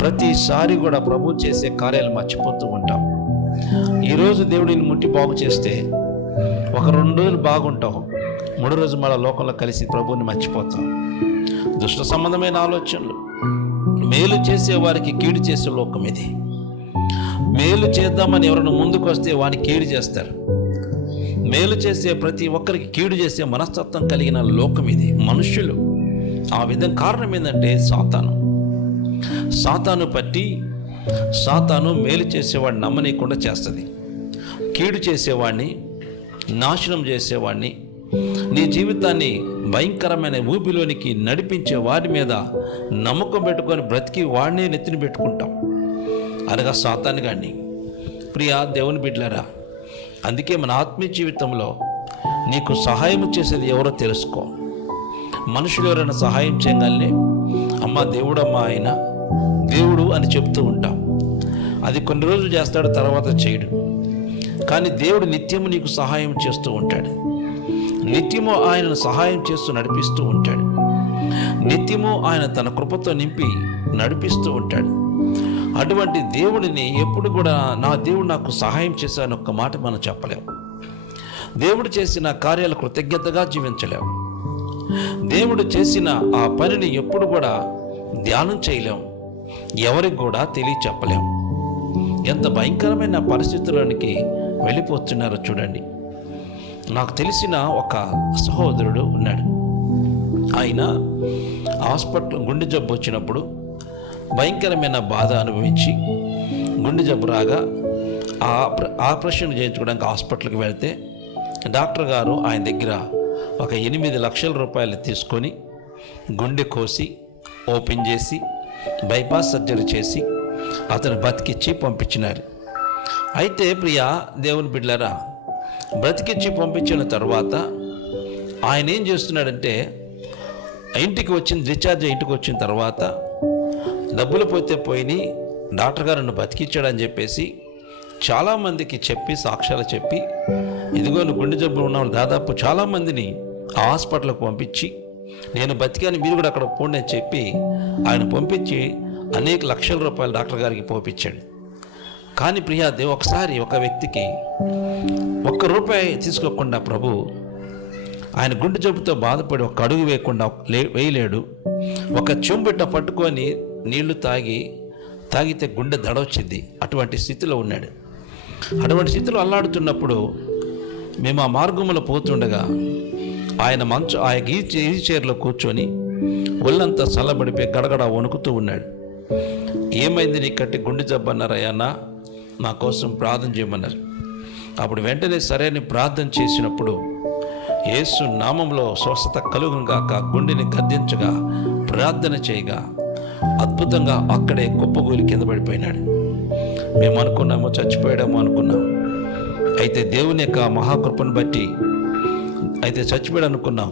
ప్రతిసారి కూడా ప్రభు చేసే కార్యాలు మర్చిపోతూ ఉంటాం. ఈరోజు దేవుడిని ముట్టి బాగు చేస్తే ఒక 2 రోజులు బాగుంటావు, 3 రోజు మళ్ళీ లోకంలో కలిసి ప్రభువుని మర్చిపోతాం. దుష్ట సంబంధమైన ఆలోచనలు. మేలు చేసే వారికి కీడు చేసే లోకం ఇది. మేలు చేద్దామని ఎవరైనా ముందుకు వస్తే వాడిని కీడు చేస్తారు. మేలు చేసే ప్రతి ఒక్కరికి కీడు చేసే మనస్తత్వం కలిగిన లోకం ఇది, మనుష్యులు. ఆ విధంగా కారణం ఏంటంటే సాతాను పట్టి సాతాను మేలు చేసేవాడిని నమ్మనీయకుండా చేస్తుంది. కీడు చేసేవాడిని, నాశనం చేసేవాడిని, నీ జీవితాన్ని భయంకరమైన ఊపిలోనికి నడిపించే వాడి మీద నమ్మకం పెట్టుకొని బ్రతికి వాడినే నెత్తిన పెట్టుకుంటాం, అనగా సాతాను గాడిని. ప్రియా దేవుని బిడ్డలారా, అందుకే మన ఆత్మీయ జీవితంలో నీకు సహాయం చేసేది ఎవరో తెలుసుకో. మనుషులు ఎవరైనా సహాయం చేయగలనే అమ్మ దేవుడమ్మా ఆయన దేవుడు అని చెప్తూ ఉంటాం. అది కొన్ని రోజులు చేస్తాడు, తర్వాత చేయడు. కానీ దేవుడు నిత్యము నీకు సహాయం చేస్తూ ఉంటాడు. నిత్యము ఆయనను సహాయం చేస్తూ నడిపిస్తూ ఉంటాడు. నిత్యము ఆయన తన కృపతో నింపి నడిపిస్తూ ఉంటాడు. అటువంటి దేవుడిని ఎప్పుడు కూడా నా దేవుడు నాకు సహాయం చేశాను ఒక్క మాట మనం చెప్పలేము. దేవుడు చేసిన కార్యాల కృతజ్ఞతగా జీవించలేము. దేవుడు చేసిన ఆ పనిని ఎప్పుడు కూడా ధ్యానం చేయలేము, ఎవరికి కూడా తెలియచెప్పలేము. ఎంత భయంకరమైన పరిస్థితుల్లోనికి వెళ్ళిపోతున్నారో చూడండి. నాకు తెలిసిన ఒక సహోదరుడు ఉన్నాడు. ఆయన హాస్పిటల్ గుండె జబ్బు వచ్చినప్పుడు భయంకరమైన బాధ అనుభవించి గుండె జబ్బు రాగా ఆపరేషన్ చేయించుకోవడానికి హాస్పిటల్కి వెళ్తే డాక్టర్ గారు ఆయన దగ్గర ఒక 8 లక్షల రూపాయలు తీసుకొని గుండె కోసి ఓపెన్ చేసి బైపాస్ సర్జరీ చేసి అతను బతికిచ్చి పంపించినారు. అయితే ప్రియా దేవుని బిడ్డలారా, బ్రతికిచ్చి పంపించిన తర్వాత ఆయన ఏం చేస్తున్నాడంటే ఇంటికి వచ్చిన తర్వాత డబ్బులు పోతే పోయినాయి, డాక్టర్ గారు నన్ను బతికిచ్చాడని చెప్పేసి చాలామందికి చెప్పి సాక్ష్యాలు చెప్పి, ఇదిగో నువ్వు గుండె జబ్బులు ఉన్నావు, దాదాపు చాలామందిని ఆ హాస్పిటల్కి పంపించి నేను బతికాను మీరు కూడా అక్కడ పోండి అని చెప్పి ఆయన పంపించి అనేక లక్షల రూపాయలు డాక్టర్ గారికి పోపించాడు. కానీ ప్రియా ఒకసారి ఒక వ్యక్తికి ₹1 తీసుకోకుండా ప్రభు ఆయన గుండె జబ్బుతో బాధపడి ఒక అడుగు వేయలేడు. ఒక చెంబుట్ట పట్టుకొని నీళ్లు తాగితే గుండె దడ వచ్చింది. అటువంటి స్థితిలో ఉన్నాడు. అటువంటి స్థితిలో అల్లాడుతున్నప్పుడు మేము ఆ మార్గంలో పోతుండగా ఆయన ఈ చైర్లో కూర్చొని ఒళ్ళంతా చల్లబడిపోయి గడగడ వణుకుతూ ఉన్నాడు. ఏమైంది నీకంటే గుండె జబ్బు అన్నారయ్యా, నా కోసం ప్రార్థన చేయమన్నారు. అప్పుడు వెంటనే సరైన ప్రార్థన చేసినప్పుడు యేసు నామంలో స్వస్థత కలుగుగాక గుండెని గద్దించగా ప్రార్థన చేయగా అద్భుతంగా అక్కడే కుప్పగూలి కింద పడిపోయినాడు. మేము అనుకున్నాము చచ్చిపోయాడేమో అనుకున్నాం. అయితే దేవుని యొక్క మహాకృపను బట్టి అయితే చచ్చిపోయాడు అనుకున్నాం.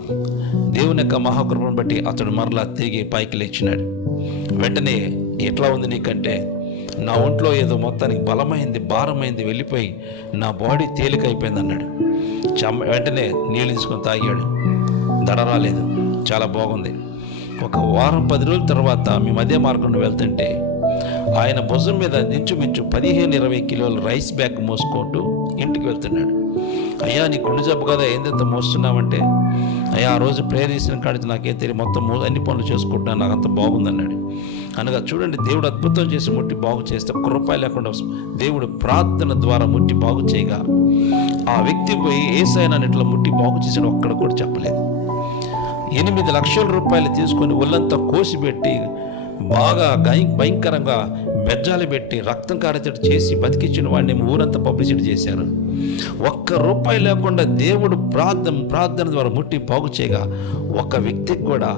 దేవుని యొక్క మహాకృపను బట్టి అతడు మరలా తిరిగి పైకి లేచినాడు. వెంటనే ఎట్లా ఉంది నీకంటే, నా ఒంట్లో ఏదో మొత్తానికి బలమైంది, భారమైంది, వెళ్ళిపోయి నా బాడీ తేలికైపోయింది అన్నాడు. వెంటనే నీళ్ళు తీసుకొని తాగాడు, దడ రాలేదు, చాలా బాగుంది. ఒక వారం 10 రోజుల తర్వాత మేము అదే మార్గంలో వెళ్తుంటే ఆయన భుజం మీద ఇంచుమించు 15-20 కిలోల రైస్ బ్యాగ్ మోసుకుంటూ ఇంటికి వెళ్తున్నాడు. అయ్యా నీ గుండె జబ్బు కదా, ఏందంత మోస్తున్నావంటే, అయ్యా ఆ రోజు ప్రేయర్ చేసిన కాడితే నాకేం తెలియదు, మొత్తం అన్ని పనులు చేసుకుంటున్నాను, నాకు అంత బాగుందన్నాడు. అనగా చూడండి, దేవుడు అద్భుతం చేసి ముట్టి బాగు చేస్తే ₹1 లేకుండా దేవుడు ప్రార్థన ద్వారా ముట్టి బాగు చేయగా ఆ వ్యక్తి పోయి ఏసైనా ఇట్లా ముట్టి బాగు చేసాడు ఒక్కడ కూడా చెప్పలేదు. 8 లక్షల రూపాయలు తీసుకొని ఒళ్ళంతా కోసిపెట్టి బాగా భయంకరంగా బెజ్జాలు పెట్టి రక్తం కారేటట్టు చేసి బతికించిన వాడిని ఊరంతా పబ్లిసిటీ చేశారు. ₹1 లేకుండా దేవుడు ప్రార్థన ద్వారా ముట్టి బాగు చేయగా ఒక్క వ్యక్తికి కూడా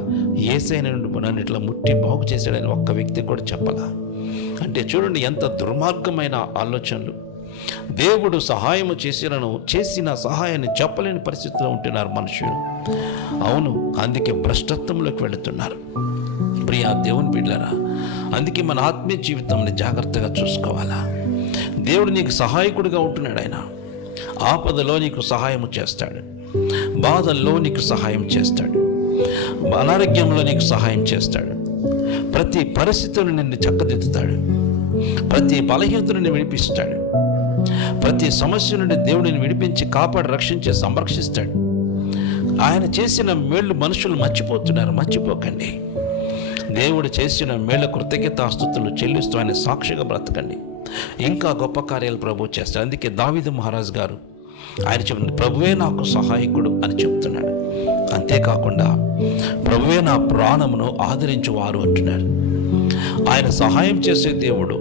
యేసయ్య నన్ను ఇట్లా ముట్టి బాగు చేశాడని ఒక్క వ్యక్తికి కూడా చెప్పలా. అంటే చూడండి ఎంత దుర్మార్గమైన ఆలోచనలు. దేవుడు సహాయము చేసిన సహాయాన్ని చెప్పలేని పరిస్థితిలో ఉంటున్నారు మనుషులు. అవును, అందుకే భ్రష్టత్వంలోకి వెళుతున్నారు. ప్రియా దేవుని బిడ్డలారా, అందుకే మన ఆత్మీయ జీవితాన్ని జాగ్రత్తగా చూసుకోవాలా. దేవుడు నీకు సహాయకుడిగా ఉంటున్నాడు. ఆయన ఆపదలో నీకు సహాయం చేస్తాడు, బాధల్లో నీకు సహాయం చేస్తాడు, అనారోగ్యంలో నీకు సహాయం చేస్తాడు, ప్రతి పరిస్థితులను నిన్ను చక్కదిద్దుతాడు. ప్రతి బలహీనతను విడిపిస్తాడు. ప్రతి సమస్య నుండి దేవుడిని విడిపించి కాపాడి రక్షించి సంరక్షిస్తాడు. ఆయన చేసిన మేళ్ళు మనుషులు మర్చిపోతున్నారు. మర్చిపోకండి. దేవుడు చేసిన మేళ్ళ కృతజ్ఞతాస్తుతులు చెల్లిస్తూ ఆయన సాక్షిగా బ్రతకండి. ఇంకా గొప్ప కార్యాలు ప్రభు చేస్తాడు. అందుకే దావీదు మహారాజు గారు ఆయన చెప్తున్నారు, ప్రభువే నాకు సహాయకుడు అని చెప్తున్నాడు. అంతేకాకుండా ప్రభువే నా ప్రాణమును ఆదరించువారు అంటున్నాడు. ఆయన సహాయం చేసే దేవుడు,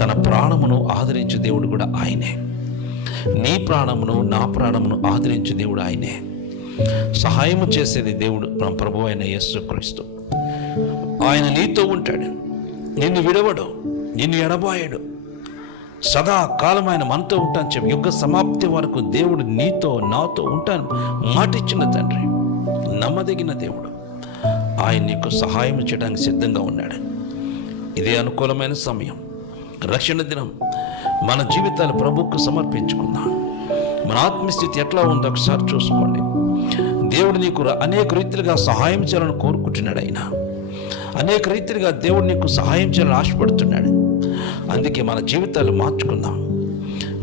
తన ప్రాణమును ఆదరించే దేవుడు కూడా ఆయనే. నీ ప్రాణమును నా ప్రాణమును ఆదరించే దేవుడు ఆయనే. సహాయము చేసేది దేవుడు ప్రభు అయిన యేసుక్రీస్తు. ఆయన నీతో ఉంటాడు, నిన్ను విడవడు, నిన్ను ఎడబాయడు. సదాకాలం ఆయన మనతో ఉంటాను చెప్పి యుగ సమాప్తి వరకు దేవుడు నీతో నాతో ఉంటాను మాటిచ్చిన తండ్రి, నమ్మదగిన దేవుడు. ఆయన నీకు సహాయం చేయడానికి సిద్ధంగా ఉన్నాడు. ఇదే అనుకూలమైన సమయం, రక్షణ దినం. మన జీవితాలు ప్రభువుకు సమర్పించుకుందాం. మన ఆత్మస్థితి ఎట్లా ఉందో ఒకసారి చూసుకోండి. దేవుడు నీకు అనేక రీతిలుగా సహాయం చేయాలని కోరుకుంటున్నాడు. ఆయన అనేక రీతిలుగా దేవుడు నీకు సహాయం చేయాలని ఆశపడుతున్నాడు. అందుకే మన జీవితాలు మార్చుకుందాం,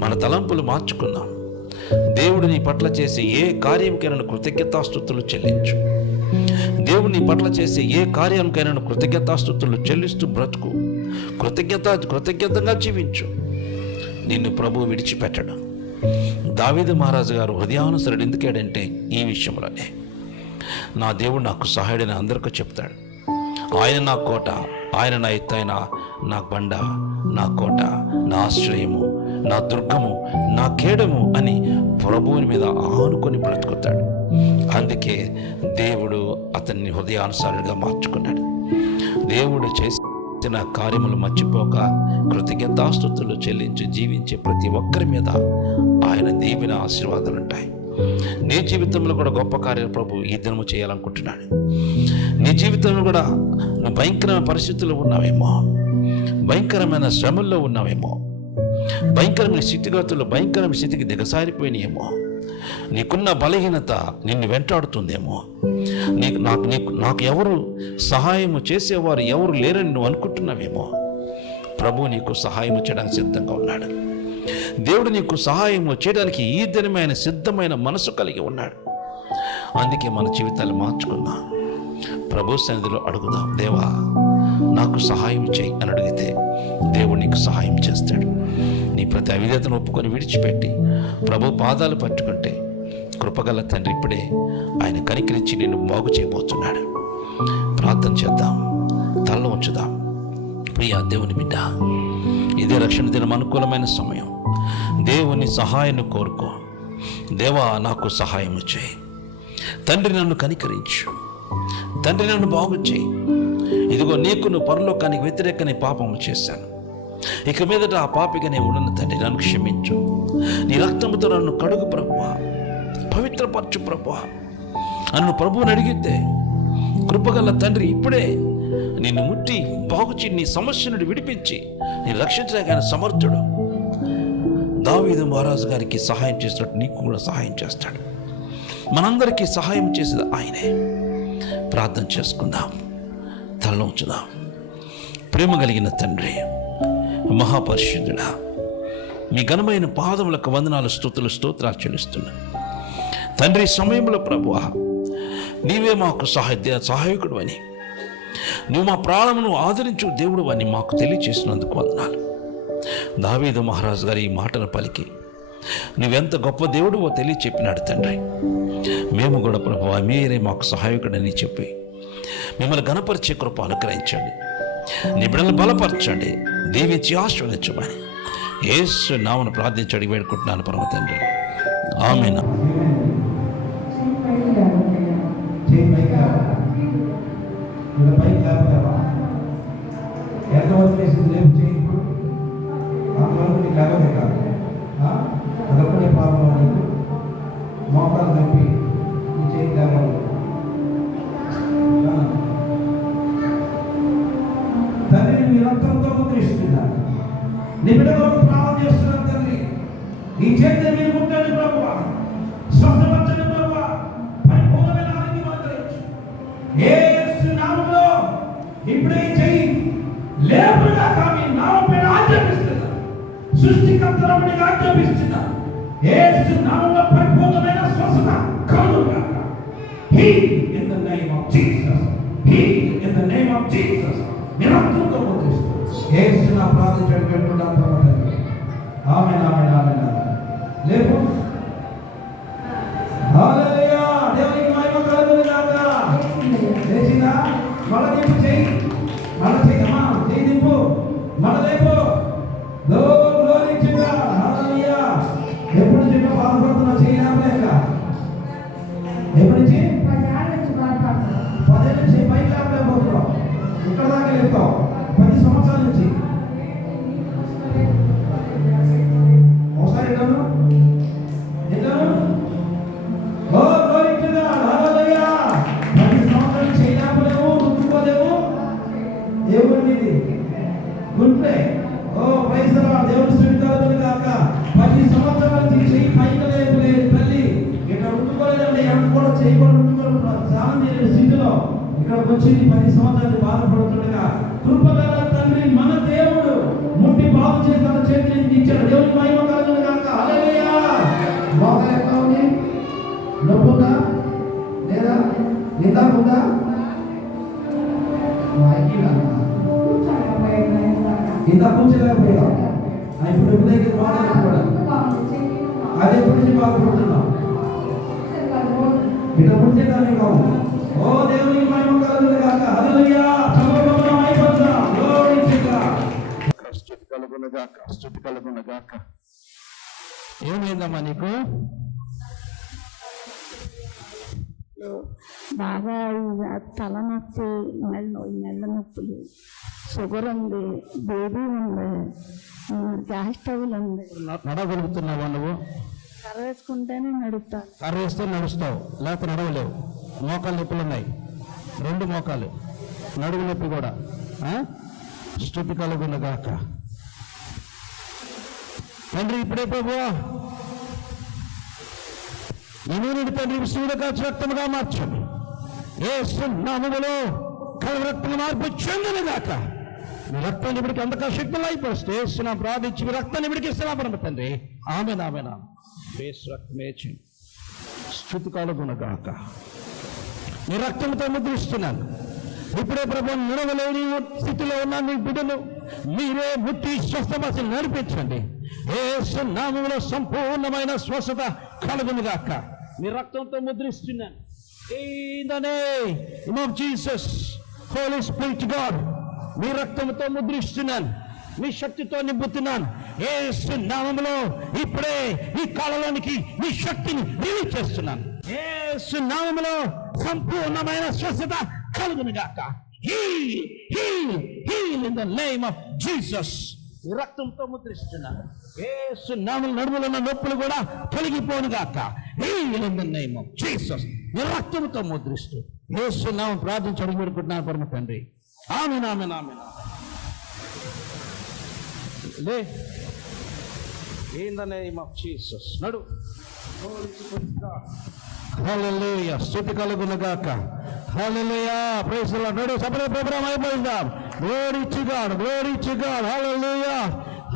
మన తలంపులు మార్చుకుందాం. దేవుడు నీ పట్ల చేసే ఏ కార్యంకైనా కృతజ్ఞతాస్తుతులు చెల్లించు. దేవుడు నీ పట్ల చేసే ఏ కార్యంకైనా కృతజ్ఞతాస్తుతులు చెల్లిస్తూ బ్రతుకు. కృతజ్ఞతంగా జీవించు. నిన్ను ప్రభువు విడిచిపెట్టడు. దావీదు మహారాజు గారు హృదయానుసరుడు ఎందుకేడంటే ఈ విషయంలోనే, నా దేవుడు నాకు సహాయుడని అందరికీ చెప్తాడు. ఆయన నా కోట, ఆయన నా ఎత్తైన నా బండ, నా కోట, నా ఆశ్రయము, నా దుర్గము, నా కేడము అని ప్రభువుని మీద ఆనుకొని బ్రతుకుతాడు. అందుకే దేవుడు అతన్ని హృదయానుసారుడిగా మార్చుకున్నాడు. దేవుడు చేసిన కార్యములు మర్చిపోక కృతజ్ఞతాస్తుతులు చెల్లించి జీవించే ప్రతి ఒక్కరి మీద ఆయన దీవెన ఆశీర్వాదాలు ఉంటాయి. నీ జీవితంలో కూడా గొప్ప కార్యాలు ప్రభు ఈ దినము చేయాలనుకుంటున్నాడు. నీ జీవితంలో కూడా నువ్వు భయంకరమైన పరిస్థితుల్లో ఉన్నావేమో, భయంకరమైన శ్రమల్లో ఉన్నావేమో, భయంకరమైన స్థితిగతుల్లో భయంకరమైన స్థితికి దిగసారిపోయినాయేమో, నీకున్న బలహీనత నిన్ను వెంటాడుతుందేమో, నాకు ఎవరు సహాయము చేసేవారు ఎవరు లేరని నువ్వు అనుకుంటున్నావేమో. ప్రభు నీకు సహాయం చేయడానికి సిద్ధంగా ఉన్నాడు. దేవుడు నీకు సహాయము చేయడానికి ఈ దినమైన సిద్ధమైన మనసు కలిగి ఉన్నాడు. అందుకే మన జీవితాలు మార్చుకుందాం. ప్రభు సన్నిధిలో అడుగుదాం, దేవా నాకు సహాయం చేయి అని అడిగితే దేవుడు నీకు సహాయం చేస్తాడు. నీ ప్రతి అవిధేతను ఒప్పుకొని విడిచిపెట్టి ప్రభు పాదాలు పట్టుకుంటే కృపగల తండ్రి ఇప్పుడే ఆయన కనికరించి నిన్ను బాగు చేయబోతున్నాడు. ప్రార్థన చేద్దాం, తలలో ఉంచుదాం. ప్రియ దేవుని బిడ్డ, ఇదే రక్షణ దినం అనుకూలమైన సమయం. దేవుని సహాయాన్ని కోరుకో. దేవా నాకు సహాయం చేయి తండ్రి, నన్ను కనికరించు తండ్రి, నన్ను బాగు చేయి. ఇదిగో నీకును పరలోకానికి వ్యతిరేకని పాపము చేశాను, ఇక మీదట ఆ పాపిగా నేను ఉండను తండ్రి, నన్ను క్షమించు. నీ రక్తముతో నన్ను కడుగు ప్రభువా, పవిత్రపరచు ప్రభువా. నన్ను ప్రభువుని అడిగితే కృపగల తండ్రి ఇప్పుడే నిన్ను ముట్టి బాగుచి నీ సమస్య నుండి విడిపించి నీ రక్షించడానికి సమర్థుడు. దావీదు మహారాజు గారికి సహాయం చేసినట్టు నీకు కూడా సహాయం చేస్తాడు. మనందరికీ సహాయం చేసేది ఆయనే. ప్రార్థన చేసుకుందాం, తలలో ఉంచుదాం. ప్రేమ కలిగిన తండ్రి, మహాపరిశుద్ధుడా, మీ ఘనమైన పాదములకు వందనాలు, స్తుతులు, స్తోత్రాలు చెల్లిస్తున్నా తండ్రి. సమయంలో ప్రభువా నీవే మాకు సహాయకుడు అని, నువ్వు మా ప్రాణమును ఆదరించు దేవుడు అని మాకు తెలియచేసినందుకు వందనాలు. దావీదు మహారాజు గారు ఈ మాటను పలికి నువ్వెంత గొప్ప దేవుడువో తెలియచెప్పినాడు తండ్రి. మేము కూడా ప్రభువా మీరే మాకు సహాయకుడని చెప్పి మిమ్మల్ని ఘనపరిచే కృప అనుగ్రహించండి. నీ బిడ్డలను బలపరచండి, దీవించి ఆశీర్వదించమని యేసు నామమున ప్రార్థించి వేడుకుంటున్నాను పరమ తండ్రి. ఆమేన్. ఎంతవరకు చేసింది రేపు చేయి. అంతవరకు నీకు లేవదే కాదు, అదొక్కడే పాపం. నీకు మోకాలు నొప్పి నీ చేయి లేవాలి. తండ్రి నీ రక్తంతో ఉద్దేశిస్తున్నాను, నీ బిడ్డలో ప్రాణం చేస్తున్నాను తండ్రి. నీ చేతి మీరు ముట్టండి ప్రభువా, స్వస్థపరచండి ప్రభువా, పరిపూర్ణమైన ఆరోగ్యం అనుగ్రహించు. యేసు నామములో ఇప్పుడే చెయ్యి లేపుగా మీ నామపైన ఆజ్ఞాపిస్తున్నా. సృష్టికర్తరమునిగా ఆజ్ఞాపిస్తున్నా. యేసు నామములో పరిపూర్ణమైన స్వస్థత కలుగుగాక. Heal in the name of Jesus. Heal in the name of Jesus. నిరంతరంగా పోతేస్తూ యేసు నా ప్రార్థించడం పెట్టుకుంటాను ప్రభుత్వం. ఆమేన్ ఆమేన్ ఆమేన్. లేపు. హల్లెలూయా. దేవునికి మహిమ కలుగుగాక. లేచినా మళ్ళా దింపు చెయ్యి. మళ్ళా చెయ్యి అమ్మా. చెయ్యి దింపు. మళ్ళా లేపు. Glory to God. హల్లెలూయా. ఎప్పుడు నుంచి బాధపడుతున్నా చెయ్యి లేపలేక? ఎప్పటి నుంచి? 10 నుంచి పైకి లేపలేకపోతున్నాం. ఇక్కడ దాకా లేపుతాం. 10 సంవత్సరాల నుంచి. ఒకసారి ఎట్లను ఓ గ్లోరీ టు గాడ్. హల్లెలూయా. 10 సంవత్సరాల నుంచి లేపలేము, రుద్దుకోలేము. దేవుడి మీది గుంటే ఓ ప్రైజ్ ది లార్డ్. దేవుడి స్తుతించబడును గాక. 10 సంవత్సరాల నుంచి చెయ్యి పైకి లేపలేదు తల్లి. ఇక్కడ రుద్దుకోలేదండి. ఎవరు కూడా చేయకూడదు. స్నానం చేయలేని స్థితిలో ఇక్కడికి వచ్చింది. 10 సంవత్సరాలు బాధపడుతుండగా కృపగల తండ్రి మన దేవుడు ముట్టి బాగు చేసి తన చేతికి ఇచ్చాడు. దేవుని మహిమ కలుగును గాక. హల్లెలూయా. మోకాలు ఎట్లా ఉంది? నొప్పుందా లేదా? నిందా ఉందా? ఇంత కూర్చోలేకపోయా. ఇప్పుడు ఎప్పుడైతే బాధపడా అది ఎప్పటి నుంచి బాధపడుతున్నాం? ఇట్లా పుడితే దాన్ని కావు. ఓ దేవునికి మహిమ కలుగును గాక. హల్లెలూయా. సమర్పణ అయిపోతాం. Glory to God. స్తుతి కలుగును గాక. స్తుతి కలుగును గాక. ఏమైందమ్మా నీకు? బాగా తలనొప్పి, మెల్ల నొప్పులు, షుగర్ ఉంది, బేబీ ఉంది, గ్యాస్ స్టవ్లు ఉంది. నడవగలుగుతున్నావా నువ్వు? కర్ర వేసుకుంటేనే నడుపుతాను. కర్ర వేస్తే నడుస్తావు, లేకపోతే నడవలేవు. మోకాలు నొప్పులు ఉన్నాయి, 2 మోకాలు, నడుము నొప్పి కూడా. స్తుతి కలుగును గాక. తండ్రి ఇప్పుడే ప్రభువా నేను తండ్రి విశ్వముగా రక్తముగా మార్చండి. యేసు నామములో కలువ రక్తం మార్పు చెందును గాక. మీ రక్తాన్ని ఇప్పటికి అంతగా శక్తులు అయిపోస్తే నా ప్రార్థించి మీ రక్తాన్ని ఇప్పటికి ఇస్తున్నా తండ్రి. ఆమేన్ ఆమేన్. యేసు రక్తమే చెంది. స్తుతి కలుగును గాక. నీ రక్తంతో ముద్రిస్తున్నాను. ఇప్పుడే ప్రభు నిలవలేని స్థితిలో ఉన్న మీ బిడ్డలు మీరే ముట్టి స్వస్థపరిచి నడిపించండి. యేసు నామములో సంపూర్ణమైన స్వస్థత కలుగును గాక. మీ రక్తంతో ముద్రిస్తున్నాను. In the name of Jesus, Holy Spirit God, మీ రక్తంతో ముద్రిస్తున్నాను. మీ శక్తితో నింపుతున్నాను. యేసు నామములో ఇప్పుడే ఈ కాలంలోనికి మీ శక్తిని రిలీజ్ చేస్తున్నాను. యేసు నామములో సంపూర్ణమైన స్వస్థత కలుగును గాక. Heal in the name of Jesus. ఈ రక్తంతో ముద్రిస్తున్నాను. యేసు నామములో నడుములో ఉన్న నొప్పులు కూడా తొలగిపోను గాక. Heal in the name of Jesus. ఈ రక్తంతో ముద్రిస్తూ యేసు నామం ప్రార్థించడం వేడుకుంటున్నాను పరమ తండ్రి. ఆమేన్ ఆమేన్ ఆమేన్. లే. In the name of Jesus. నడు. హల్లెలూయా. స్తుతి కలుగును గాక. హల్లెలూయా. Praise the Lord. నడు. సపరే ప్రోగ్రామ్ అయిపోయిందాం. Glory to God. Glory to God. Hallelujah.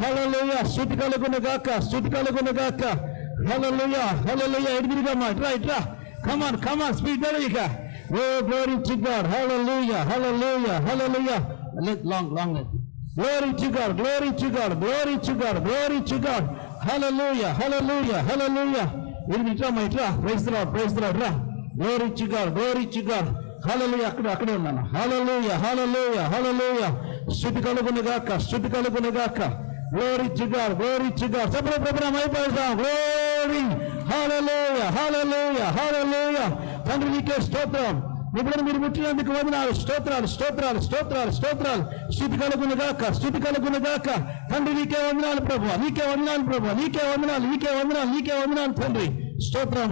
Hallelujah. స్తుతి కలుగును గాక. స్తుతి కలుగును గాక. హల్లెలూయా. హల్లెలూయా. ఎడిదిరిగమ్మా. ఇట్రా. Come on. Speed ఇక. Oh, glory to God. Hallelujah. Hallelujah. Hallelujah. Long. Glory to God. Glory to God. Glory to God. Glory to God. Hallelujah. Hallelujah. Hallelujah. ఇట్రా. Praise the Lord. Praise the Lord. Glory to God. Glory to God. Hallelujah. అక్కడే ఉన్నాను. Hallelujah. Hallelujah. Hallelujah. స్తుతి కలుగును గాక. స్తుతి కలుగును గాక. Glory to God. Glory to God. సపరే ప్రోగ్రామ్ అయిపోయిందాం. Glory. Hallelujah. Hallelujah. Hallelujah. తండ్రి నీకే స్తోత్రం. ఇప్పుడు మీరు ముట్టినందుకు వందనాలు. స్తోత్రాలు. స్తుతి కలుగును గాక. స్తుతి కలుగును గాక. తండ్రి నీకే వందనాలు ప్రభువా. నీకే వందనాలు తండ్రి. స్తోత్రం.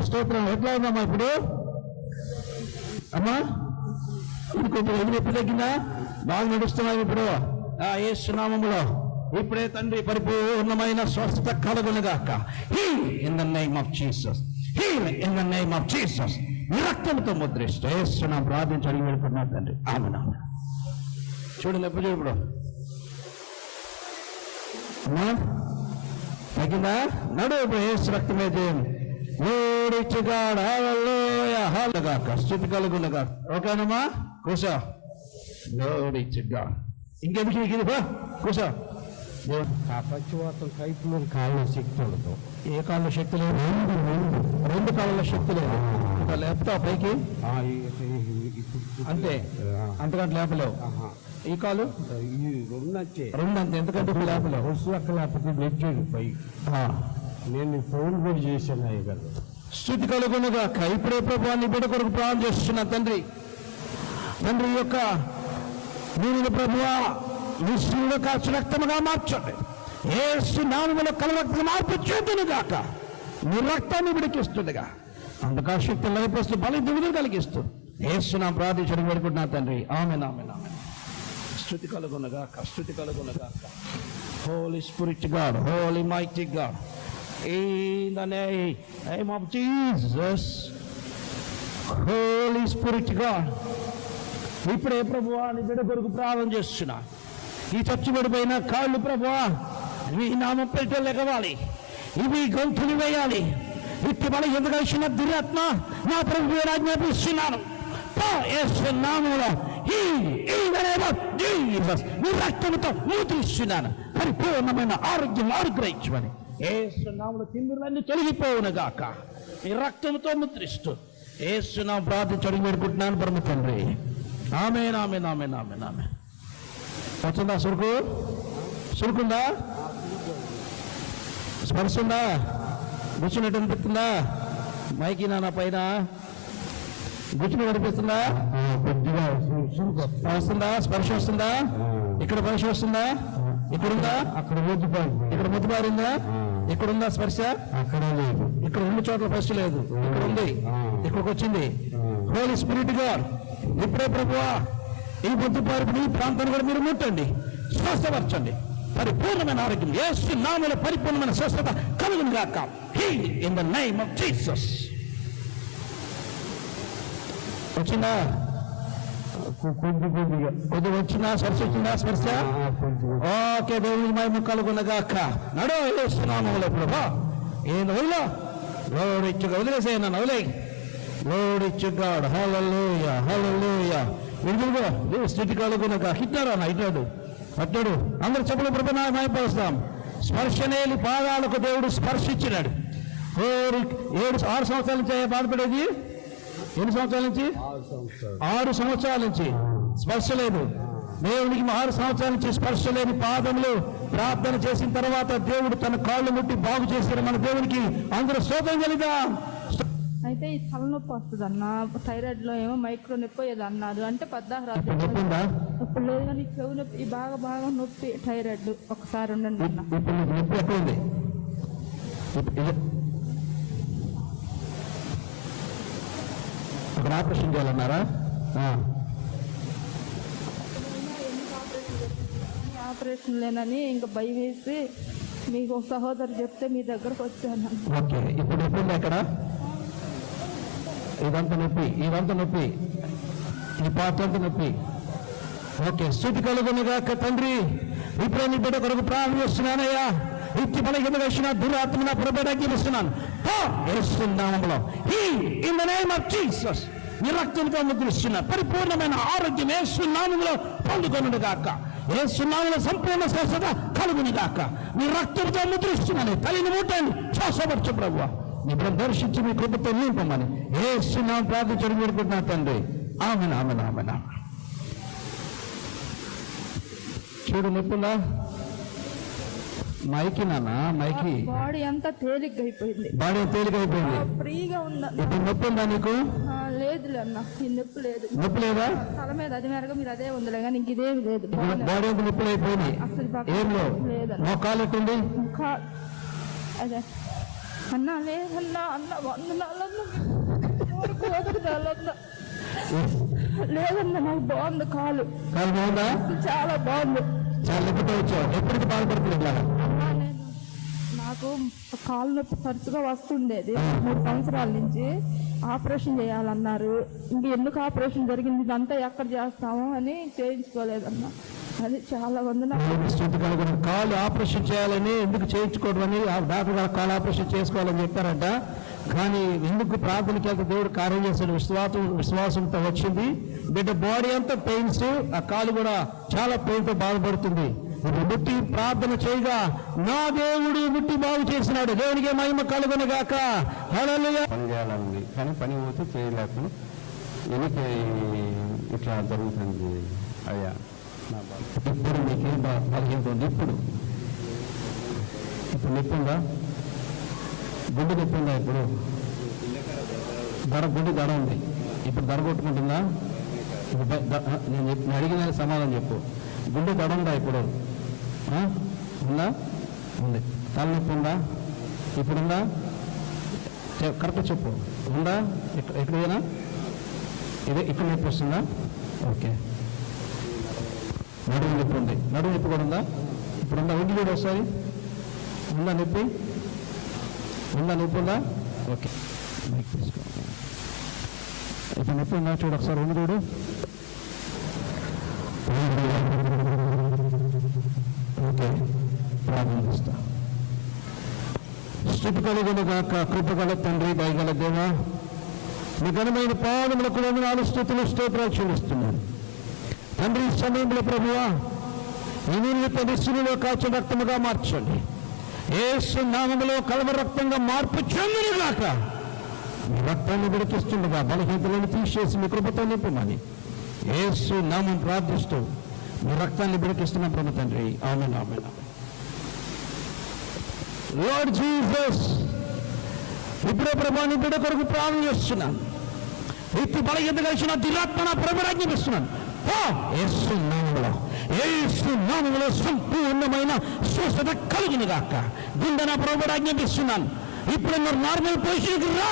ఎట్లా ఉందమ్మా ఇప్పుడు? అమ్మా కొంచెం ఎదురు తగ్గిందా? బాగా నడుస్తున్నాం ఇప్పుడు. యేసు నామములో ఇప్పుడే తండ్రి పరిపూర్ణమైన స్వస్థత కలుగును గాక. Heal in the name of Jesus. Heal in the name of Jesus. రక్తంతో ముద్రిస్తూ యేసు నామములో ప్రార్థించి అడిగి వెళ్ళుకున్నా తండ్రి. ఆమేన్. చూడు నొప్పి చూడు ఇప్పుడు అమ్మా తగ్గిందా? నడు ఇప్పుడు యేసు రక్తమే జయం. స్థుతి కలుగునగా. ఓకేనమ్మా కూసో. ఇంకెందుకు ఇది కూసో. పచ్చివాతం కైపులో కాళ్ళ శక్తి ఉండదు. ఏ కాళ్ళ శక్తి లేదు? రెండు కాళ్ళ శక్తి లేదు. ఇంకా లేపుతావు పైకి అంతే, అంతకంటే లేపలేవు. ఈ కాలు ఈ రెండంతే ఎందుకంటే ఇప్పుడు లేపలేవు. వస్తు అక్కడ లేకపోతే వచ్చేది పై. నేను ఫోన్ కూడా చేశాను అయ్యగారు. స్థుతి కలుగునుగా. ఇప్పుడే ప్రభువాన్ని బిడ్డ కొరకు ప్రార్థన చేస్తున్నా. తండ్రి ఈ యొక్క నీరు ప్రభువా నీ శివుడు కాచు రక్తముగా మార్చండి. యేసు నామములో కలరక్తము మార్పు చేతును గాక. నీ రక్తాన్ని విడికిస్తుండగా అందుకా శక్తి లయపరుస్తూ బలి దిగులు కలిగిస్తూ యేసు నా ప్రార్థించడం పెడుకుంటున్నా తండ్రి. ఆమేన్ ఆమేన్ ఆమేన్. స్తుతి కలుగునగాక. స్తుతి కలుగునగాక. Holy spirit God, holy mighty God, in the name of Jesus, Holy Spirit God. ఇప్పుడే ప్రభువా నీ బిడ్డ కొరకు ప్రార్థన చేస్తున్నా. ఈ చచ్చుబడిపోయిన కాళ్ళు ప్రభువా నీ నామం పేరిట లెగవాలి. ఇవి గొంతులు వేయాలి. ఇట్టి బల ఎందుకు కలిసిన దురాత్మ నా ప్రభు ఆజ్ఞాపిస్తున్నాను. నామంలో నీ రక్తంతో ముద్రిస్తున్నాను. పరిపూర్ణమైన ఆరోగ్యం అనుగ్రహించమని యేసు నామములో తిమ్మిరులన్నీ తొలగిపోవును గాక. నీ రక్తంతో ముద్రిస్తూ యేసు నామములో ప్రార్థించడం వేడుకుంటున్నాను పరమ తండ్రి. ఆమేన్ ఆమేన్ ఆమేన్ ఆమేన్ ఆమేన్. వచ్చిందా సురుకుందా? స్పర్శ ఉందా? గుచ్చినట్టు అనిపిస్తుందా? మైకి నాన్న పైన గుచ్చినట్టు అనిపిస్తుందా? కొద్దిగా వస్తుందా? స్పర్శ వస్తుందా? ఇక్కడ స్పర్శ వస్తుందా? ఇక్కడుందా? అక్కడ ముద్దుపారింది. ఇక్కడ ముద్దుపారిందా? ఇక్కడుందా స్పర్శ? అక్కడ లేదు. ఇక్కడ 2 చోట్ల స్పర్శ లేదు. ఇక్కడ ఉంది, ఇక్కడికి వచ్చింది. హోలీ స్పిరిట్ గాడ్ ఇప్పుడే ప్రభువా ఈ ముద్దుపారిపుని ఈ ప్రాంతాన్ని కూడా మీరు ముట్టండి, స్వస్థపరచండి. పరిపూర్ణమైన ఆరోగ్యం యేసు నామములో పరిపూర్ణమైన స్వస్థత కలుగును గాక. Heal in the name of Jesus. వచ్చిందా? కొద్దిగా వచ్చిందా? స్పర్శ వచ్చిందా? స్పర్శ ఓకే. దేవుని మహిమ కలుగునగాక. నడో యేసు నామములో ప్రభా ఏం వదిలో లోడ్ ఇచ్చుగా వదిలేసే నన్ను వదిలే. లోడ్ ఇచ్చుగాడు. హల్లెలూయా హల్లెలూయా. విడుదలగా దేవుని స్థితి కలుగునగా. హిట్టారా నా ఇట్లాడు అట్టాడు అందరు చెప్పులు ప్రభు మహిమపరుస్తాం. స్పర్శనేలి పాదాలకు దేవుడు స్పర్శించినాడు. 6 సంవత్సరాల నుంచి బాధపడేది. ఎన్ని సంవత్సరాల నుంచి? 6 సంవత్సరాల నుంచి స్పర్శ లేదు. దేవునికి 6 సంవత్సరాల నుంచి స్పర్శ లేని పాదములు ప్రార్థన చేసిన తర్వాత దేవుడు తన కాళ్ళు ముట్టి బాగు చేశారు. మన దేవునికి అందరూ స్తోత్రం కలిగిద్దాం. అయితే ఈ తలనొప్పి వస్తుంది అన్న. థైరాయిడ్ లో ఏమో మైక్రో నొప్పి ఏదో అన్నారు. అంటే పద్దాక రాత్రి చెప్పిందా? ఇప్పుడు లేదు కానీ చెవు నొప్పి ఈ బాగా నొప్పి థైరాయిడ్. ఒకసారి ఉండండి అన్న. ఇప్పుడు నీకు నొప్పి ఎక్కడ ఉంది? అక్కడ ఆపరేషన్ చేయాలన్నారా? ఆపరేషన్ లేనని ఇంకా భయం వేసి మీకు ఒక సహోదరు చెప్తే మీ దగ్గరకు వచ్చాను. ఓకే. ఇప్పుడు నొప్పి ఉంది ఎక్కడ? ఇదంతా నొప్పి ఈ పార్ట్ అంతా నొప్పి. ఓకే. స్థుతి కలుగునుగాక. తండ్రి ఇప్పుడు నీ బిడ్డ కొరకు ప్రార్థన చేస్తున్నానయ్యా. ఇట్టి బలహీన వేసిన దురాత్మ నా ప్రభావిస్తున్నాను. In the name of Jesus నీ రక్తంతో ముద్రిస్తున్నా. పరిపూర్ణమైన ఆరోగ్యం యేసు నామములో పొందుకొనుగాక. యేసు నామములో సంపూర్ణ స్వస్థత కలుగునుగాక. నీ రక్తంతో ముద్రిస్తున్నాను. తల్లిని ముట్టండి, శ్వాసపరచు ప్రభువా. నీ బిడ్డ దర్శించి మీ కృపతో నింపమని యేసు నామములో ప్రార్థించడం వేడుకుంటున్నా తండ్రి. ఆమేన్ ఆమేన్ ఆమేన్. చూడు నొప్పులా మైకి నాన్న మైకి బాడీ అంతా తేలిగ్గా అయిపోయింది. బాడీ తేలికైపోయింది. ఫ్రీగా ఉందా? ఇప్పుడు నొప్పి ఉందా నీకు? లేదులే అన్న, ఈ నొప్పి లేదు. నొప్పి లేదా? తల మీద అది మేరగా మీరు అదే ఉందిలే కానీ ఇంక ఇదేమి లేదు. బాడీ అంతా నొప్పులు అయిపోయింది. ఏం లేదన్న. మోకాలు ఎట్టుంది? అదే అన్న లేదన్నా అన్న వందనాలన్నా లేదన్నా నాకు బాగుంది. కాలు బాగుందా? చాలా బాగుంది. చాలా ఎప్పుడు వచ్చావు? ఎప్పటికి బాధపడుతుంది? నాకు కాలు నొప్పి తరచుగా వస్తుండేది 3 సంవత్సరాల నుంచి. ఆపరేషన్ చేయాలన్నారు. ఇంక ఎందుకు ఆపరేషన్ జరిగింది, ఇదంతా ఎక్కడ చేస్తాము అని చేయించుకోలేదన్న. అది చాలా మంది కాలు ఆపరేషన్ చేయాలని ఎందుకు చేయించుకోవడం అని డాక్టర్ గారు కాలు ఆపరేషన్ చేసుకోవాలని చెప్పారంట. కానీ ఎందుకు ప్రార్థనకి వెళ్తే దేవుడు కార్యం చేశాడు. విశ్వాసంతో వచ్చింది. బిడ్డ బాడీ అంతా పెయిన్స్, ఆ కాలు కూడా చాలా పెయిన్తో బాధపడుతుంది. ఇప్పుడు ముట్టి ప్రార్థన చేయగా నా దేవుడు ముట్టి బాగు చేసినాడు. దేవునికి మహిమ కలుగునుగాక. హల్లెలూయా. పని చేయాలని కానీ పని పోతే చేయలేక వెనక్కి ఇట్లా జరుగుతుంది అయ్యా. నా బాధ ఇప్పుడు మీకేం బలహీనత? ఇప్పుడు నొప్పిందా? గుండె నొప్పిందా? ఇప్పుడు గుండె దడ ఉంది. ఇప్పుడు దడ కొట్టుకుంటుందా? నేను అడిగిన సమాధానం చెప్పు. గుండె దడ ఉందా? ఇప్పుడు ఉందా? ఉంది. తలనొప్పి ఉందా? ఇప్పుడుందా? కరెక్ట్ చెప్పు. ఉందా? ఎక్కడైనా ఇక్కడ నొప్పి వస్తుందా? ఓకే. నడుము నొప్పి ఉంది. నడుము నొప్పి కూడా ఉందా? ఇప్పుడు ఉందా? ఒంటి కూడా వస్తుంది. ఉందా నొప్పి? ఉందా? నొప్పి ఉందా? ఓకే. ఇప్పుడు నొప్పి ఉందా? చూడు ఒకసారి. ఉంది చూడు. ఓకే. ప్రారంభిస్తా. స్థుతి కలుగునుగాక. కృపగల తండ్రి, దయగల దేవా, మీ ఘనమైన పాదములకు వందనాలు, స్తుతులు, స్తోత్రాలు చెల్లిస్తున్నాను తండ్రి. ఈ సమయంలో ప్రభువా, ఈ తండ్రి శిలువలో కాచిన రక్తముగా మార్చండి. యేసు నామములో కలవరి రక్తంగా మార్పు చెందునుగాక. మీ రక్తాన్ని విడికిస్తుండగా బలహీనతలను తీసేసి మీ కృపతో నింపమని యేసు నామం ప్రార్థిస్తూ మీ రక్తాన్ని విడికిస్తున్న ప్రభు తండ్రి. ఆమేన్, ఆమేన్, ఆమేన్. లార్డ్ జీసస్, ఇప్పుడే ప్రభు నీ బిడ్డ కొరకు ప్రార్థన చేస్తున్నాను. వ్యక్తి బలహీనత కలిసిన దురాత్మ ప్రభుని ఆజ్ఞాపిస్తున్నాను. యేసు నామములో సంపూర్ణమైన స్వస్థత కలుగునుగాక. గుండె నా ప్రభుని ఆజ్ఞాపిస్తున్నాను. ఇప్పుడు మీరు నార్మల్ పొజిషన్కి రా.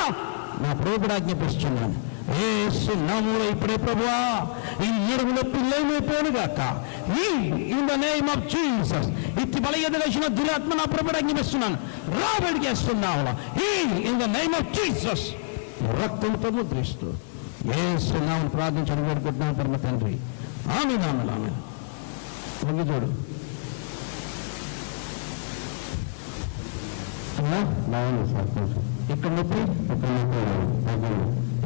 నా ప్రభుని ఆజ్ఞాపిస్తున్నాను. యేసు నామములో ఇప్పుడే ప్రభువా ఈ నడుము నొప్పి లేమైపోనుగాక. In the name of Jesus. ఇట్టి బలహీనత కలిసిన దురాత్మ నా ప్రభుని ఆజ్ఞాపిస్తున్నాను. రా బయటికి వేస్తున్నావు. In the name of Jesus. రక్తంతో ముద్రిస్తూ యేసు నామమున ప్రార్థించడం వేడుకుంటున్నాను పరమ తండ్రి. ఆమేన్, ఆమేన్, ఆమేన్. వంగి చూడు. బాగుంది సార్. ఇక్కడ నొప్పి,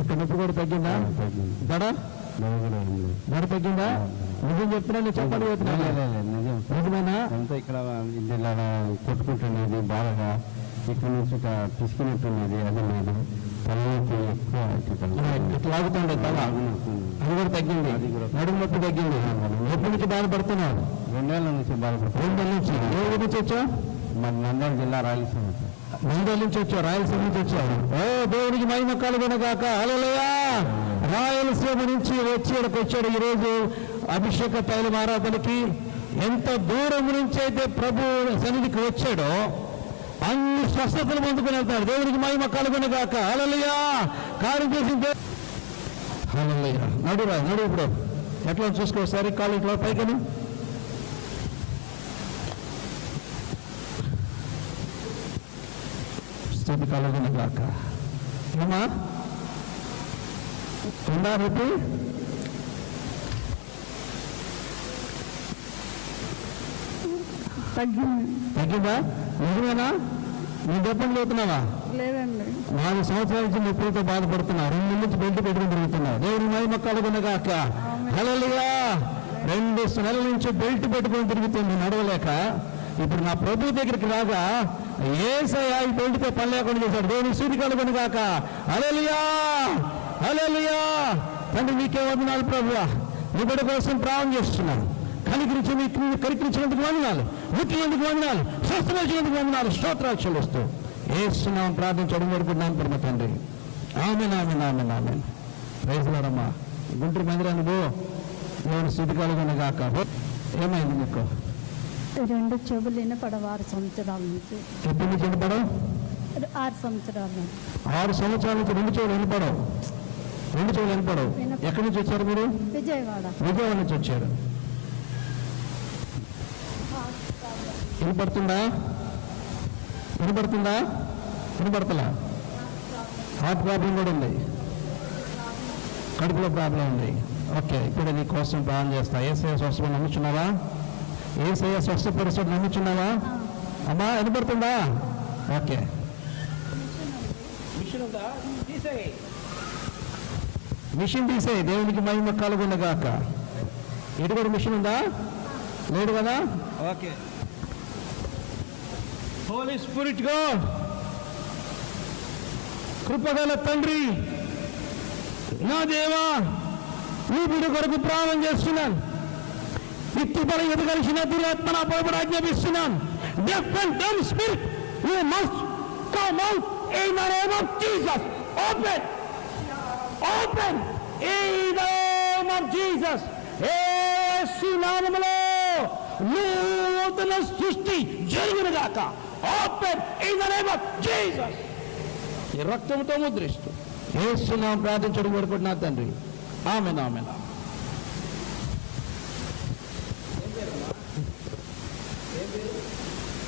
ఇక్కడ నొప్పి కూడా తగ్గిందా? దడ తగ్గిందా? నిజం చెప్తున్నా, నేను చెప్పాలి నిజమేనా? అంతా ఇక్కడ ఇలా కొట్టుకుంటున్నది బాగా. ఇక్కడ నుంచి తీసుకున్నట్టున్నది. అది లేదు. తలనొప్పి ఎక్కువ ఇట్లా లాగుతుండే తల, అది కూడా తగ్గింది. నడుము నొప్పి తగ్గింది. ఎప్పటి నుంచి బాధపడుతున్నావు? 2 ఏళ్ళ నుంచి బాధపడుతున్నాను. 2 ఏళ్ళ నుంచి. ఏ ఊరి నుంచి వచ్చావు? మన నంద్యాల జిల్లా రాయలసీమ. నంద్యాల నుంచి వచ్చావు. రాయలసీమ నుంచి వచ్చావు. ఓ దేవునికి మహిమ కలుగునుగాక. హల్లెలూయా. రాయలసీమ నుంచి వచ్చాడు ఈరోజు అభిషేక తైలం ఆరాధనకి. ఎంత దూరం నుంచి అయితే ప్రభు సన్నిధికి వచ్చాడో అన్ని స్వస్థతలు పొందుకుని వెళ్తాడు. దేవునికి మహిమ కలుగునుగాక. హల్లెలూయా. కార్యం చేసింది. హల్లెలూయా. నడురా, నడు. ఇప్పుడు ఎట్లా చూసుకోసారి కాలు ఇట్లా పైకను. స్థితి కలుగునుగాక. ఏమా ఉందా నొప్పి? తగ్గిందా? నిజమేనా? నీ దెబ్బలు పోతున్నావా? లేదండి. 4 సంవత్సరాల నుంచి నొప్పులతో బాధపడుతున్నావు. 2 నెలల నుంచి బెల్ట్ పెట్టుకుని తిరుగుతున్నావు. దేవుని మహిమ కలుగునుగాక. హల్లెలూయా. 2 నెలల నుంచి బెల్ట్ పెట్టుకుని తిరుగుతుంది నడవలేక. ఇప్పుడు నా ప్రభు దగ్గరికి రాగా యేసయ్య ఈ బెల్ట్తో పని లేకుండా చేశాడు. దేవుని స్థుతి కలుగునుగాక. హల్లెలూయా, హల్లెలూయా. తండ్రి నీకే వందనాలు ప్రభువా. నీ బిడ్డ కోసం ప్రార్థన చేస్తున్నాను. కనికరించినందుకు వందనాలు, ముట్టినందుకు వందనాలు, స్వస్థపరిచినందుకు వందనాలు, స్తోత్రాలు చెల్లిస్తూ యేసు నామమున ప్రార్థించడం వరకున్నాను పరమ తండ్రి. ఆమేన్, ఆమేన్, ఆమేన్, ఆమేన్. ప్రైజ్ లార్డ్ అమ్మా. గుంటూరు మందిరానికి పో. దేవుని స్థుతి కలుగునుగాక. ఏమైంది మీకు? 2 చెవులు వినపడవు 6 సంవత్సరాల నుంచి. ఎప్పటి నుంచి వినపడవు? 6 సంవత్సరాల నుంచి. 6 సంవత్సరాల నుంచి 2 చెవులు వినపడవు. 2 చెవులు వినపడవు. ఎక్కడి నుంచి వచ్చారు మీరు? విజయవాడ. విజయవాడ నుంచి వచ్చారు. వినపడుతుందా? వినపడుతుందా? వినపడతలా? హార్ట్ ప్రాబ్లం కూడా ఉంది. కడుపులో ప్రాబ్లం ఉంది. ఓకే, ఇప్పుడు నీ కోసం ప్రార్థన చేస్తా. ఏసయ్య స్వస్థపడి నమ్ముచున్నావా? ఏసయ్య స్వస్థపరుస్తాడు నమ్ముచున్నావా? అమ్మా వినపడుతుందా? ఓకే, మిషన్ తీసేయి. దేవునికి మహిమ కలుగునగాక. ఇటు కూడా మిషన్ ఉందా? లేదు కదా? ఓకే. హోలీ స్పిరిట్ గాడ్, కృపగల తండ్రి, నా దేవా, నీ బిడ్డ కొరకు ప్రార్థన చేస్తున్నాను. వ్యక్తి బలం ఎదగలిసిన దురాత్మ నా పైబడి ఆజ్ఞాపిస్తున్నాను. Deaf and dumb spirit, you must come out in the name of Jesus. Open, open in the name of Jesus. యేసు నామములో నూతన సృష్టి జరుగునుగాక. Open in the name of Jesus. ఈ రక్తంతో ముద్రిస్తూ యేసు నామములో ప్రార్థించడం కోరుకుంటున్నా తండ్రి. ఆమేన్, ఆమేన్.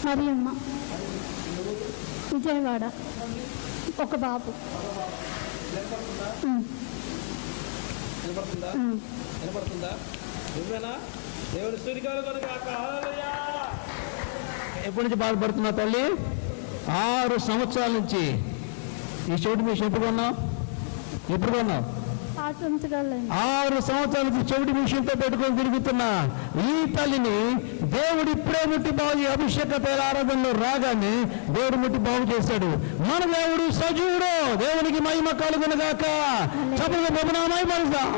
మరియమ్మ, విజయవాడ. ఒక బాబు. ఎప్పటి నుంచి బాధపడుతున్నా తల్లి? 6 సంవత్సరాల నుంచి. ఈ చెవిటి మిషన్ ఎప్పుడు కొన్నావు? 6 సంవత్సరాలు. 6 సంవత్సరాల నుంచి చెవిటి మిషన్తో పెట్టుకొని తిరుగుతున్నా ఈ తల్లిని దేవుడు ఇప్పుడే ముట్టి బాగు, అభిషేక తైల ఆరాధనలో రాగానే దేవుడు ముట్టి బాగు చేశాడు. మన దేవుడు సజీవుడు. దేవునికి మహిమ కలుగునుగాక. చెప్పగా బొమ్మనామై మరుస్తాం.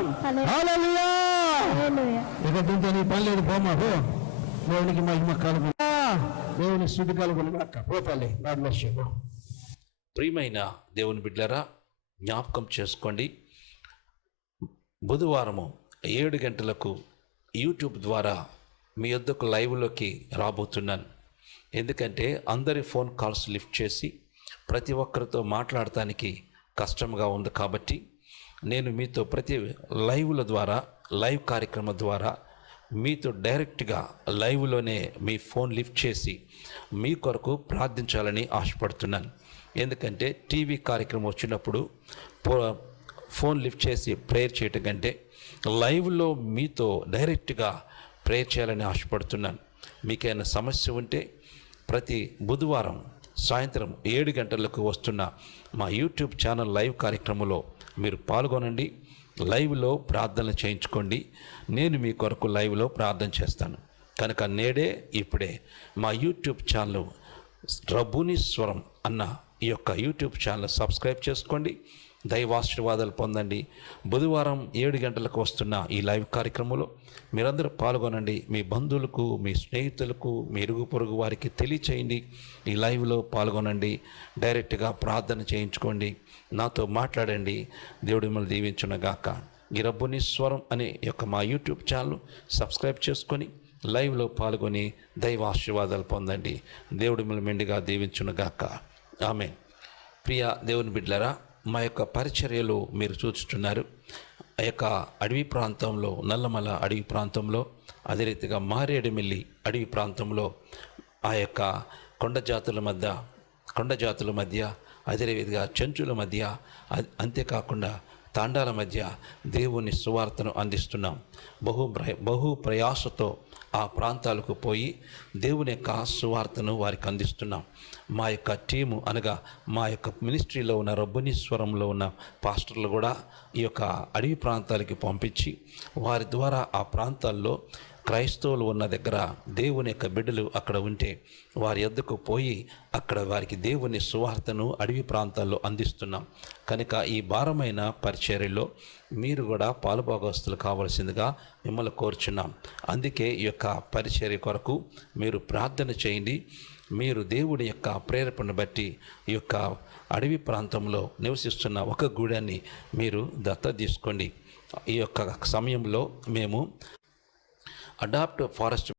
హల్లెలూయా. ఇక దీంతో నీ పని లేదు, పోమాడు. దేవునికి మహిమ కలుగు, దేవుని స్తుతి కలుగునుగాక. పోతాలి. God bless you. ప్రియమైన దేవుని బిడ్డలారా, జ్ఞాపకం చేసుకోండి, బుధవారము 7 గంటలకు యూట్యూబ్ ద్వారా మీ వద్దకు లైవ్లోకి రాబోతున్నాను. ఎందుకంటే అందరి ఫోన్ కాల్స్ లిఫ్ట్ చేసి ప్రతి ఒక్కరితో మాట్లాడటానికి కష్టంగా ఉంది. కాబట్టి నేను మీతో ప్రతి లైవ్ల ద్వారా, లైవ్ కార్యక్రమం ద్వారా మీతో డైరెక్ట్గా లైవ్లోనే మీ ఫోన్ లిఫ్ట్ చేసి మీ కొరకు ప్రార్థించాలని ఆశపడుతున్నాను. ఎందుకంటే టీవీ కార్యక్రమం వచ్చినప్పుడు ఫోన్ లిఫ్ట్ చేసి ప్రేయర్ చేయటం కంటే లైవ్లో మీతో డైరెక్ట్గా ప్రేయర్ చేయాలని ఆశపడుతున్నాను. మీకైనా సమస్య ఉంటే ప్రతి బుధవారం సాయంత్రం 7 గంటలకు వస్తున్న మా యూట్యూబ్ ఛానల్ లైవ్ కార్యక్రమంలో మీరు పాల్గొనండి. లైవ్లో ప్రార్థనలు చేయించుకోండి. నేను మీ కొరకు లైవ్లో ప్రార్థన చేస్తాను. కనుక నేడే ఇప్పుడే మా యూట్యూబ్ ఛానల్ రబ్బుని స్వరం అన్న ఈ యొక్క యూట్యూబ్ ఛానల్ సబ్స్క్రైబ్ చేసుకోండి. దైవాశీర్వాదాలు పొందండి. బుధవారం 7 గంటలకు వస్తున్న ఈ లైవ్ కార్యక్రమంలో మీరందరూ పాల్గొనండి. మీ బంధువులకు, మీ స్నేహితులకు, మీ ఇరుగు పొరుగు వారికి తెలియచేయండి. ఈ లైవ్లో పాల్గొనండి. డైరెక్ట్గా ప్రార్థన చేయించుకోండి. నాతో మాట్లాడండి. దేవుడు మిమ్మల్ని దీవించునుగాక. ఈ రబ్బుని స్వరం అనే యొక్క మా యూట్యూబ్ ఛానల్ సబ్స్క్రైబ్ చేసుకొని లైవ్లో పాల్గొని దైవ ఆశీర్వాదాలు పొందండి. దేవుడు మిమ్మల్ని మెండుగా దీవించునుగాక. ఆమేన్. ప్రియ దేవుని బిడ్డలారా, మా యొక్క పరిచర్యలు మీరు చూస్తున్నారు. ఆ యొక్క అడవి ప్రాంతంలో, నల్లమల అడవి ప్రాంతంలో, అదే రీతిగా మారేడుమిల్లి అడవి ప్రాంతంలో, ఆ యొక్క కొండ జాతుల మధ్య అదేవిధంగా చెంచుల మధ్య, అంతేకాకుండా తాండాల మధ్య దేవుని సువార్తను అందిస్తున్నాం. బహు ప్రయాసతో ఆ ప్రాంతాలకు పోయి దేవుని యొక్క సువార్తను వారికి అందిస్తున్నాం. మా యొక్క టీము అనగా మా యొక్క మినిస్ట్రీలో ఉన్న రబ్బునీశ్వరంలో ఉన్న పాస్టర్లు కూడా ఈ యొక్క అడవి ప్రాంతాలకి పంపించి వారి ద్వారా ఆ ప్రాంతాల్లో క్రైస్తవులు ఉన్న దగ్గర దేవుని యొక్క బిడ్డలు అక్కడ ఉంటే వారి యొద్దకు పోయి అక్కడ వారికి దేవుని సువార్తను అడవి ప్రాంతాల్లో అందిస్తున్నాం. కనుక ఈ భారమైన పరిచర్యలో మీరు కూడా పాలుభాగస్తులు కావాల్సిందిగా మిమ్మల్ని కోరుచున్నాం. అందుకే ఈ యొక్క పరిచర్య కొరకు మీరు ప్రార్థన చేయండి. మీరు దేవుడి యొక్క ప్రేరేపణను బట్టి ఈ యొక్క అడవి ప్రాంతంలో నివసిస్తున్న ఒక గూడాన్ని మీరు దత్తత తీసుకోండి. ఈ యొక్క సమయంలో మేము అడాప్ట్ ఫారెస్ట్